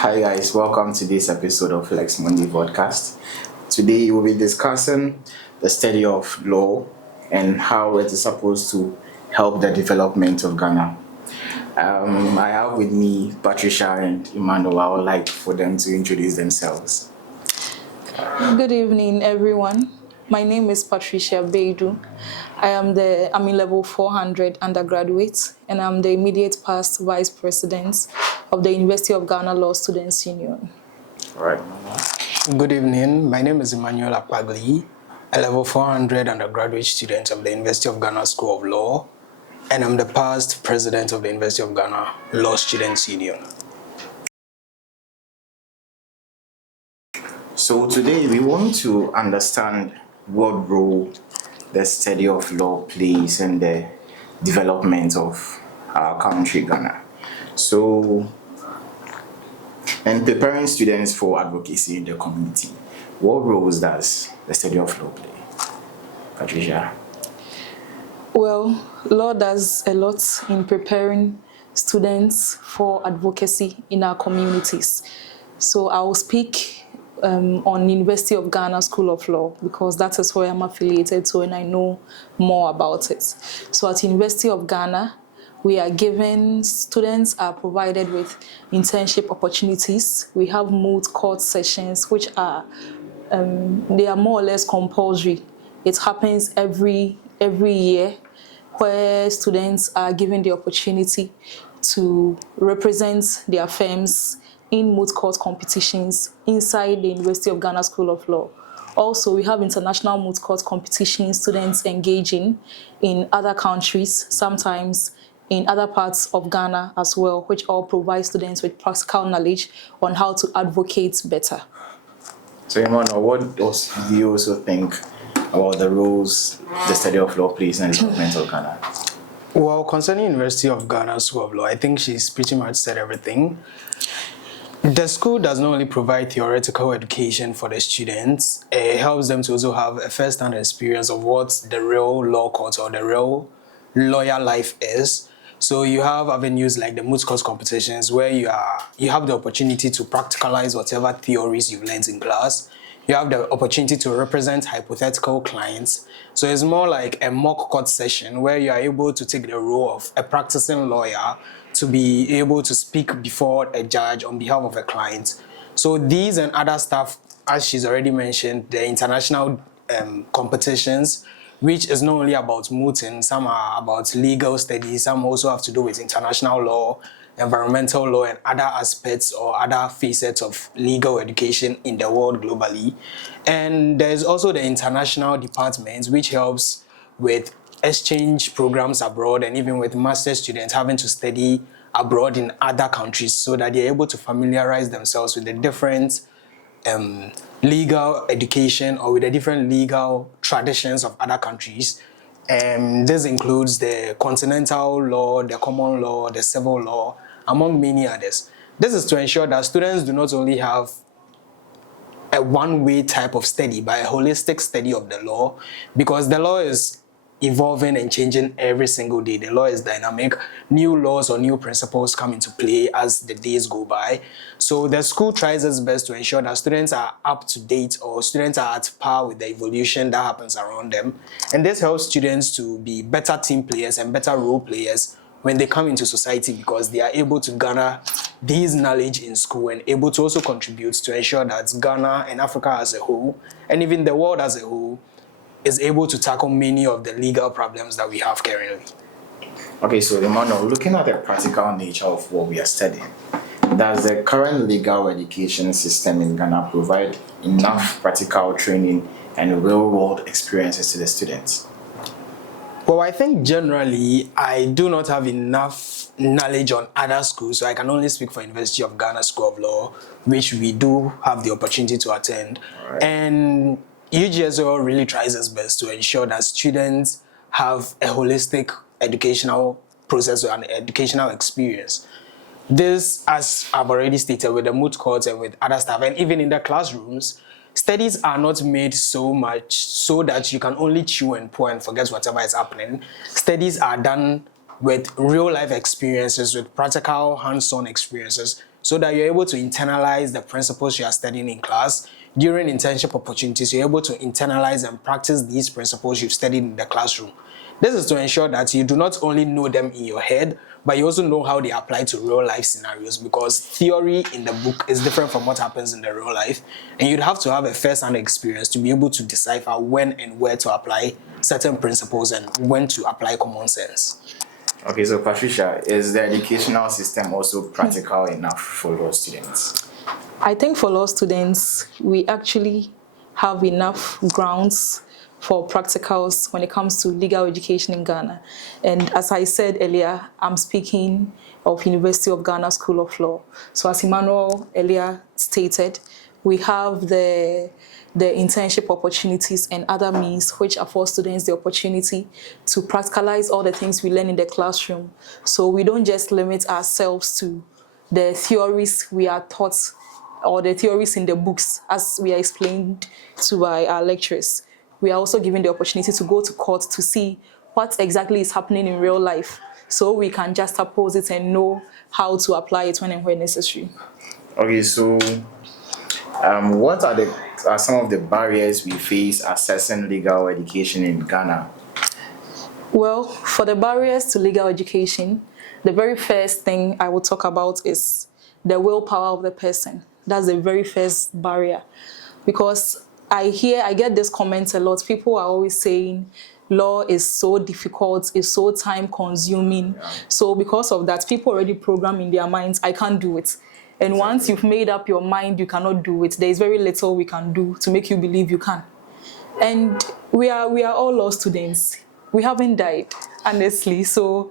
Hi guys, welcome to this episode of Flex Monday podcast. Today we'll be discussing the study of law and how it is supposed to help the development of Ghana. I have with me Patricia and Emmanuel. I would like for them to introduce themselves. Good evening, everyone. My name is Patricia Beidu. I'm in level 400 undergraduate, and I'm the immediate past vice president of the University of Ghana Law Students Union. All right. Good evening. My name is Emmanuel Apagli, a level 400 undergraduate student of the University of Ghana School of Law, and I'm the past president of the University of Ghana Law Students Union. So today we want to understand what role the study of law plays in the development of our country, Ghana. So, and preparing students for advocacy in the community, what roles does the study of law play? Patricia? Well, law does a lot in preparing students for advocacy in our communities. So I will speak on University of Ghana School of Law because that is where I'm affiliated to and I know more about it. So at University of Ghana, students are provided with internship opportunities. We have moot court sessions, which are, they are more or less compulsory. It happens every year where students are given the opportunity to represent their firms in moot court competitions inside the University of Ghana School of Law. Also, we have international moot court competitions, students engaging in other countries, sometimes in other parts of Ghana as well, which all provide students with practical knowledge on how to advocate better. So, Emmanuel, what do you also think about the roles the study of law plays in the development of Ghana? Well, concerning University of Ghana School of Law, I think she's pretty much said everything. The school does not only provide theoretical education for the students, it helps them to also have a first-hand experience of what the real law court or the real lawyer life is. So you have avenues like the moot court competitions where you have the opportunity to practicalize whatever theories you've learned in class. You have the opportunity to represent hypothetical clients. So it's more like a mock court session where you are able to take the role of a practicing lawyer to be able to speak before a judge on behalf of a client. So these and other stuff, as she's already mentioned, the international competitions, which is not only about mooting, some are about legal studies, some also have to do with international law, environmental law, and other aspects or other facets of legal education in the world globally. And there's also the international department, which helps with exchange programs abroad and even with master's students having to study abroad in other countries so that they're able to familiarize themselves with the different legal education or with the different legal traditions of other countries. This includes the continental law, the common law, the civil law, among many others. This is to ensure that students do not only have a one-way type of study, but a holistic study of the law, because the law is evolving and changing every single day. The law is dynamic. New laws or new principles come into play as the days go by. So the school tries its best to ensure that students are up to date or students are at par with the evolution that happens around them. And this helps students to be better team players and better role players when they come into society because they are able to garner this knowledge in school and able to also contribute to ensure that Ghana and Africa as a whole, and even the world as a whole, is able to tackle many of the legal problems that we have currently. Okay, so Emmanuel, looking at the practical nature of what we are studying, does the current legal education system in Ghana provide enough practical training and real-world experiences to the students? Well, I think generally I do not have enough knowledge on other schools, so I can only speak for University of Ghana School of Law, which we do have the opportunity to attend. Right. And UGSO really tries its best to ensure that students have a holistic educational process or an educational experience. This, as I've already stated, with the moot courts and with other stuff, and even in the classrooms, studies are not made so much so that you can only chew and pour and forget whatever is happening. Studies are done with real life experiences, with practical hands-on experiences so that you're able to internalize the principles you are studying in class. During internship opportunities, you're able to internalize and practice these principles you've studied in the classroom. This is to ensure that you do not only know them in your head, but you also know how they apply to real life scenarios, because theory in the book is different from what happens in the real life. And you'd have to have a first-hand experience to be able to decipher when and where to apply certain principles and when to apply common sense. Okay, so Patricia, is the educational system also practical enough for law students? I think for law students, we actually have enough grounds for practicals when it comes to legal education in Ghana. And as I said earlier, I'm speaking of University of Ghana School of Law. So as Emmanuel earlier stated, we have the internship opportunities and other means which afford students the opportunity to practicalize all the things we learn in the classroom. So we don't just limit ourselves to the theories we are taught or the theories in the books as we are explained to by our lecturers. We are also given the opportunity to go to court to see what exactly is happening in real life, so we can just oppose it and know how to apply it when and where necessary. Okay, so what are some of the barriers we face accessing legal education in Ghana? Well, for the barriers to legal education, the very first thing I will talk about is the willpower of the person. That's the very first barrier, because I get this comment a lot. People are always saying law is so difficult, it's so time consuming. Yeah. So because of that, people already program in their minds, I can't do it. And once you've made up your mind you cannot do it, there is very little we can do to make you believe you can. And we are all law students. We haven't died, honestly. So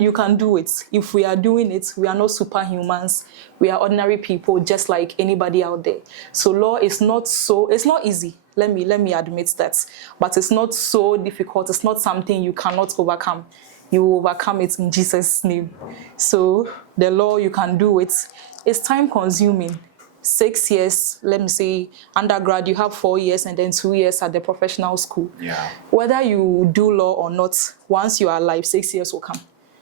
you can do it. If we are doing it, we are not superhumans. We are ordinary people just like anybody out there. So law is it's not easy. Let me admit that. But it's not so difficult. It's not something you cannot overcome. You will overcome it in Jesus' name. So the law, you can do it. It's time consuming. 6 years, let me say, undergrad, you have 4 years and then 2 years at the professional school. Yeah. Whether you do law or not, once you are alive, 6 years will come.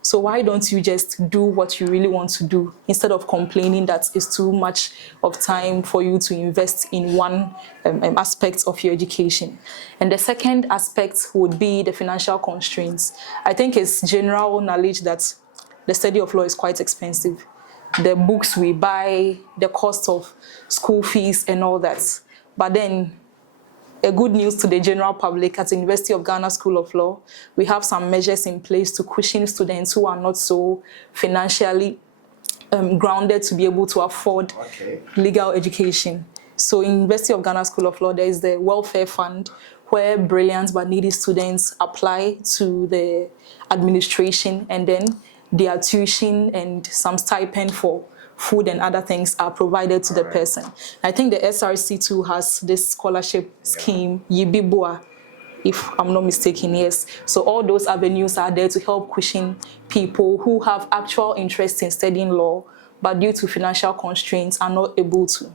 So why don't you just do what you really want to do instead of complaining that it's too much of time for you to invest in one aspect of your education? And the second aspect would be the financial constraints. I think it's general knowledge that the study of law is quite expensive. The books we buy, the cost of school fees and all that. But then, a good news to the general public, at the University of Ghana School of Law, we have some measures in place to cushion students who are not so financially grounded to be able to afford legal education. So in University of Ghana School of Law, there is the welfare fund where brilliant but needy students apply to the administration, and then their tuition and some stipend for food and other things are provided to the person. I think the SRC too has this scholarship scheme, Yibibua, if I'm not mistaken, yes. So all those avenues are there to help cushion people who have actual interest in studying law, but due to financial constraints are not able to.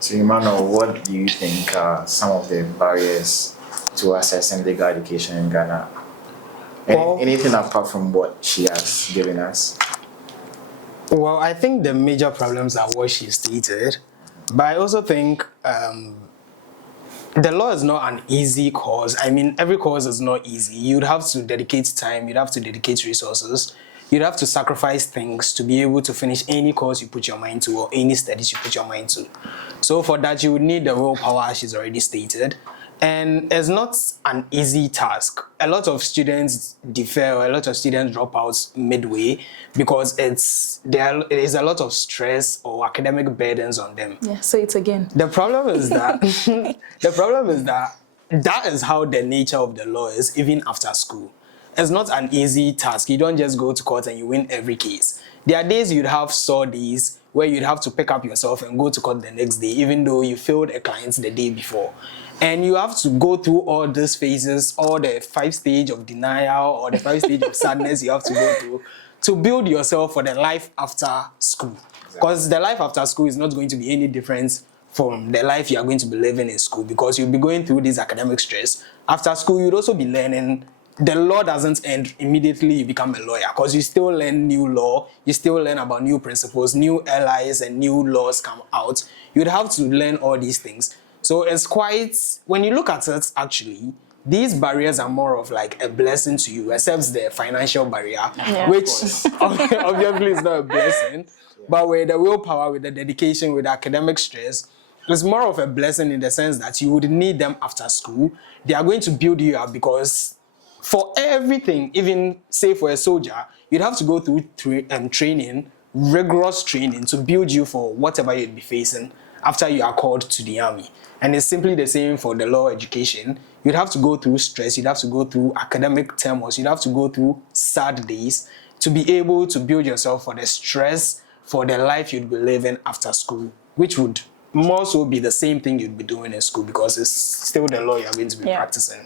So Emmanuel, what do you think are some of the barriers to accessing legal education in Ghana? Anything apart from what she has given us? Well, I think the major problems are what she stated, but I also think the law is not an easy course. I mean, every course is not easy. You'd have to dedicate time, you'd have to dedicate resources, you'd have to sacrifice things to be able to finish any course you put your mind to or any studies you put your mind to. So for that, you would need the willpower, as she's already stated. And it's not an easy task. A lot of students defer, or a lot of students drop out midway because there is a lot of stress or academic burdens on them. Yeah, say it again. The problem is that that is how the nature of the law is, even after school. It's not an easy task. You don't just go to court and you win every case. There are days you'd have sore days where you'd have to pick up yourself and go to court the next day, even though you failed a client the day before. And you have to go through all these phases, all the 5 stages of denial or the 5 stages of sadness you have to go through to build yourself for the life after school. Because the life after school is not going to be any different from the life you are going to be living in school, because you'll be going through this academic stress. After school, you'd also be learning the law doesn't end immediately you become a lawyer, because you still learn new law, you still learn about new principles, new LIs and new laws come out. You'd have to learn all these things. So it's quite, when you look at it, actually, these barriers are more of like a blessing to you, except the financial barrier, which obviously is not a blessing, but with the willpower, with the dedication, with the academic stress, it's more of a blessing in the sense that you would need them after school. They are going to build you up, because for everything, even say for a soldier, you'd have to go through training, rigorous training to build you for whatever you'd be facing after you are called to the army. And it's simply the same for the law education. You'd have to go through stress, you'd have to go through academic turmoils, you'd have to go through sad days to be able to build yourself for the stress, for the life you'd be living after school, which would more so be the same thing you'd be doing in school, because it's still the law you're going to be practicing.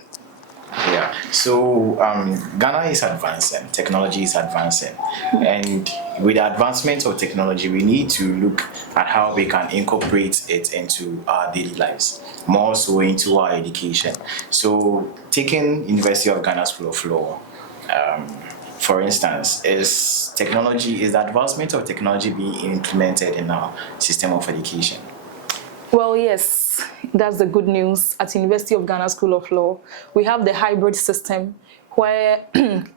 Yeah, so Ghana is advancing, technology is advancing, and with the advancement of technology, we need to look at how we can incorporate it into our daily lives, more so into our education. So, taking University of Ghana School of Law, for instance, is the advancement of technology being implemented in our system of education? Well, yes, that's the good news. At University of Ghana School of Law, we have the hybrid system where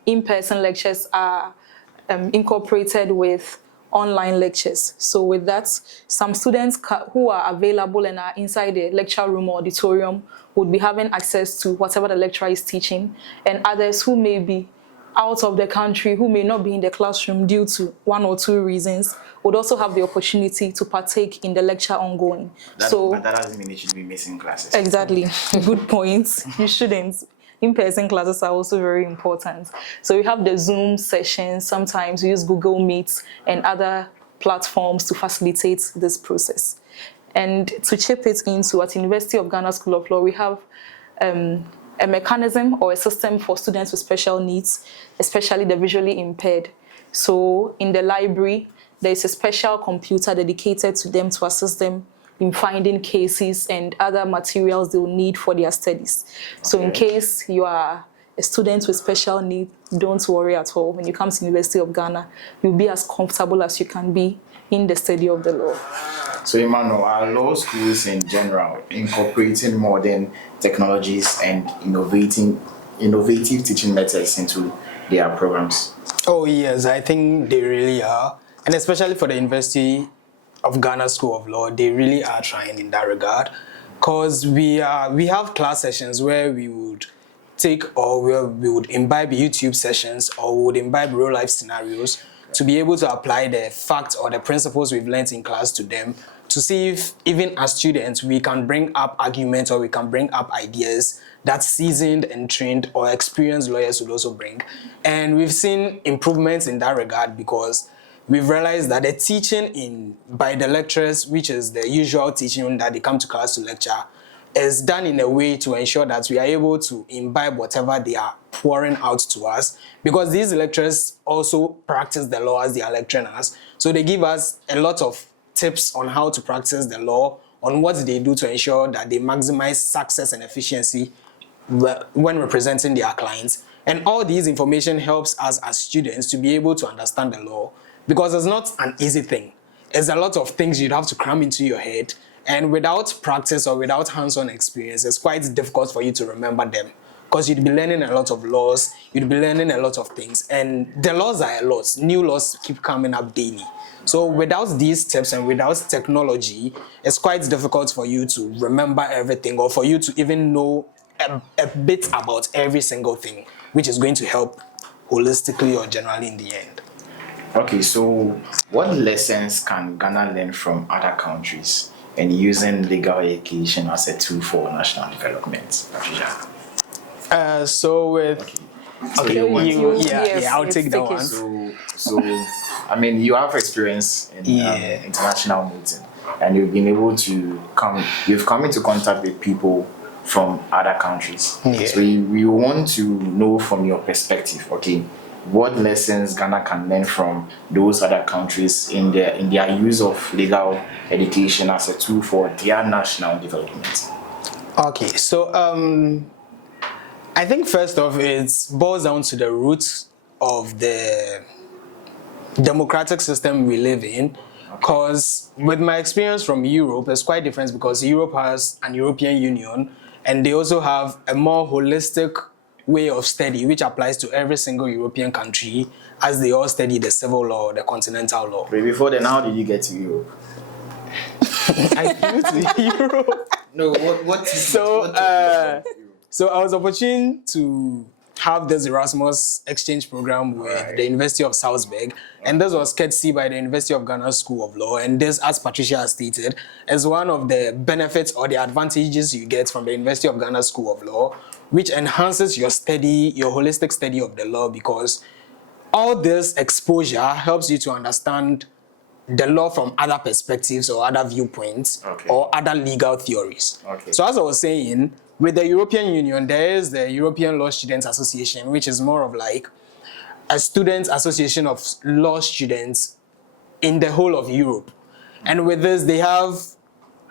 in-person lectures are incorporated with online lectures. So with that, some students who are available and are inside the lecture room or auditorium would be having access to whatever the lecturer is teaching, and others who may be out of the country, who may not be in the classroom due to one or two reasons, would also have the opportunity to partake in the lecture ongoing. But that doesn't mean you should be missing classes. Exactly. Good point. You shouldn't. In-person classes are also very important. So we have the Zoom sessions. Sometimes we use Google Meet and other platforms to facilitate this process. And to chip it into, at University of Ghana School of Law, we have a mechanism or a system for students with special needs, especially the visually impaired. So in the library, there is a special computer dedicated to them to assist them in finding cases and other materials they will need for their studies. So in case you are a student with special needs, don't worry at all. When you come to University of Ghana, you'll be as comfortable as you can be in the study of the law. So Emmanuel, are law schools in general incorporating modern technologies and innovative teaching methods into their programs? Oh yes, I think they really are. And especially for the University of Ghana School of Law, they really are trying in that regard. Because we have class sessions where we would where we would imbibe YouTube sessions, or we would imbibe real life scenarios to be able to apply the facts or the principles we've learned in class to them, to see if even as students we can bring up arguments or we can bring up ideas that seasoned and trained or experienced lawyers would also bring. And we've seen improvements in that regard, because we've realized that the teaching by the lecturers, which is the usual teaching that they come to class to lecture, is done in a way to ensure that we are able to imbibe whatever they are pouring out to us, because these lecturers also practice the law as they are lecturing us. So they give us a lot of tips on how to practice the law, on what they do to ensure that they maximize success and efficiency when representing their clients. And all these information helps us as students to be able to understand the law, because it's not an easy thing. It's a lot of things you'd have to cram into your head, and without practice or without hands-on experience, it's quite difficult for you to remember them, because you'd be learning a lot of laws, you'd be learning a lot of things, and the laws are a lot. New laws keep coming up daily. So without these tips and without technology, it's quite difficult for you to remember everything, or for you to even know a bit about every single thing, which is going to help holistically or generally in the end. Okay, so what lessons can Ghana learn from other countries and using legal education as a tool for national development? So with I'll take that one. So I mean, you have experience in international meeting, and you've been able to you've come into contact with people from other countries. Yeah. So we want to know from your perspective, okay, what lessons Ghana can learn from those other countries in their use of legal education as a tool for their national development. Okay, so I think first off, it boils down to the roots of the democratic system we live in. Because with my experience from Europe, it's quite different because Europe has an European Union and they also have a more holistic way of study which applies to every single European country as they all study the civil law, the continental law. But before then, how did you get to Europe? I flew to Europe. No, what is So I was opportune to have this Erasmus exchange program with the University of Salzburg, and this was courtesy by the University of Ghana School of Law. And this, as Patricia has stated, is one of the benefits or the advantages you get from the University of Ghana School of Law, which enhances your study, your holistic study of the law, because all this exposure helps you to understand the law from other perspectives or other viewpoints or other legal theories. So as I was saying, with the European Union, there is the European Law Students Association, which is more of like a student association of law students in the whole of Europe. And with this, they have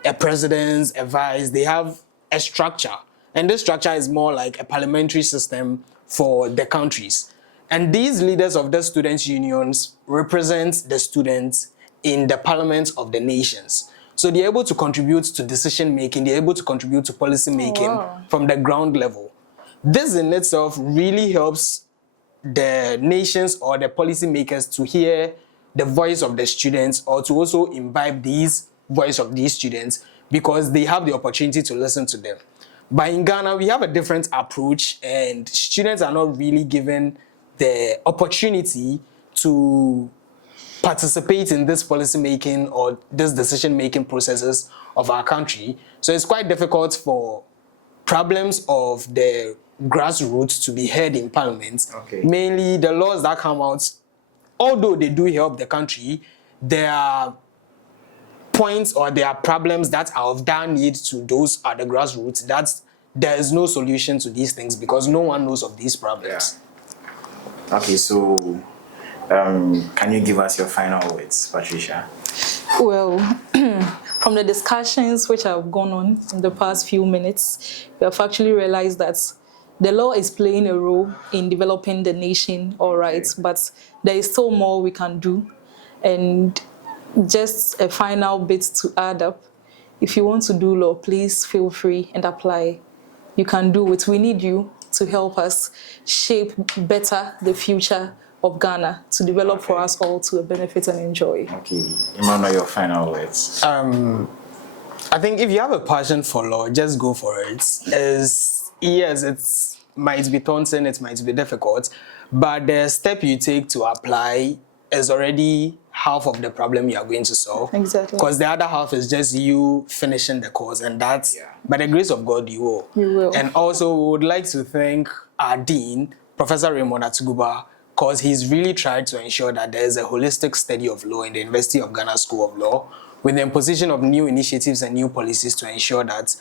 a president, a vice, they have a structure. And this structure is more like a parliamentary system for the countries. And these leaders of the students' unions represent the students in the parliaments of the nations. So they're able to contribute to decision making, they're able to contribute to policy making from the ground level. This in itself really helps the nations or the policy makers to hear the voice of the students or to also imbibe these voice of these students because they have the opportunity to listen to them. But in Ghana, we have a different approach and students are not really given the opportunity to participate in this policy making or this decision making processes of our country. So it's quite difficult for problems of the grassroots to be heard in parliament. Mainly the laws that come out, although they do help the country, there are points or there are problems that are of dire need to those at the grassroots that there is no solution to these things because no one knows of these problems. Okay, so can you give us your final words, Patricia? Well, from the discussions which have gone on in the past few minutes, we have actually realized that the law is playing a role in developing the nation, all right, but there is still more we can do. And just a final bit to add up, if you want to do law, please feel free and apply. You can do it. We need you to help us shape better the future of Ghana, to develop for us all to benefit and enjoy. Okay, Emmanuel, your final words. I think if you have a passion for law, just go for it. Yes, it might be daunting, it might be difficult, but the step you take to apply is already half of the problem you are going to solve. Exactly. Because the other half is just you finishing the course, and that's, by the grace of God, you will. You will. And also, we would like to thank our Dean, Professor Raymond Atuguba, because he's really tried to ensure that there is a holistic study of law in the University of Ghana School of Law, with the imposition of new initiatives and new policies to ensure that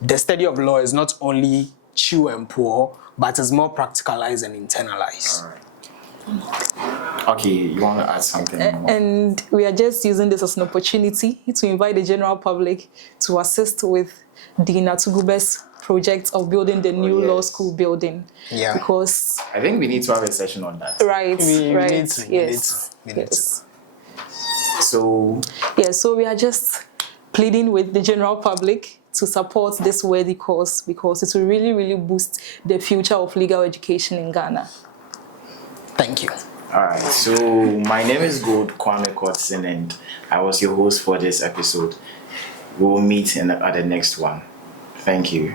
the study of law is not only chew and pour, but is more practicalized and internalized. All right. Okay, you want to add something more? And we are just using this as an opportunity to invite the general public to assist with Dean Atuguba's project of building the new law school building. Yeah. Because I think we need to have a session on that. right, We right, need to, yes, we need to. So, so we are just pleading with the general public to support this worthy cause because it will really, really boost the future of legal education in Ghana. Thank you. all right. So my name is Gold Kwame Kotson, and I was your host for this episode. We will meet at the next one. Thank you.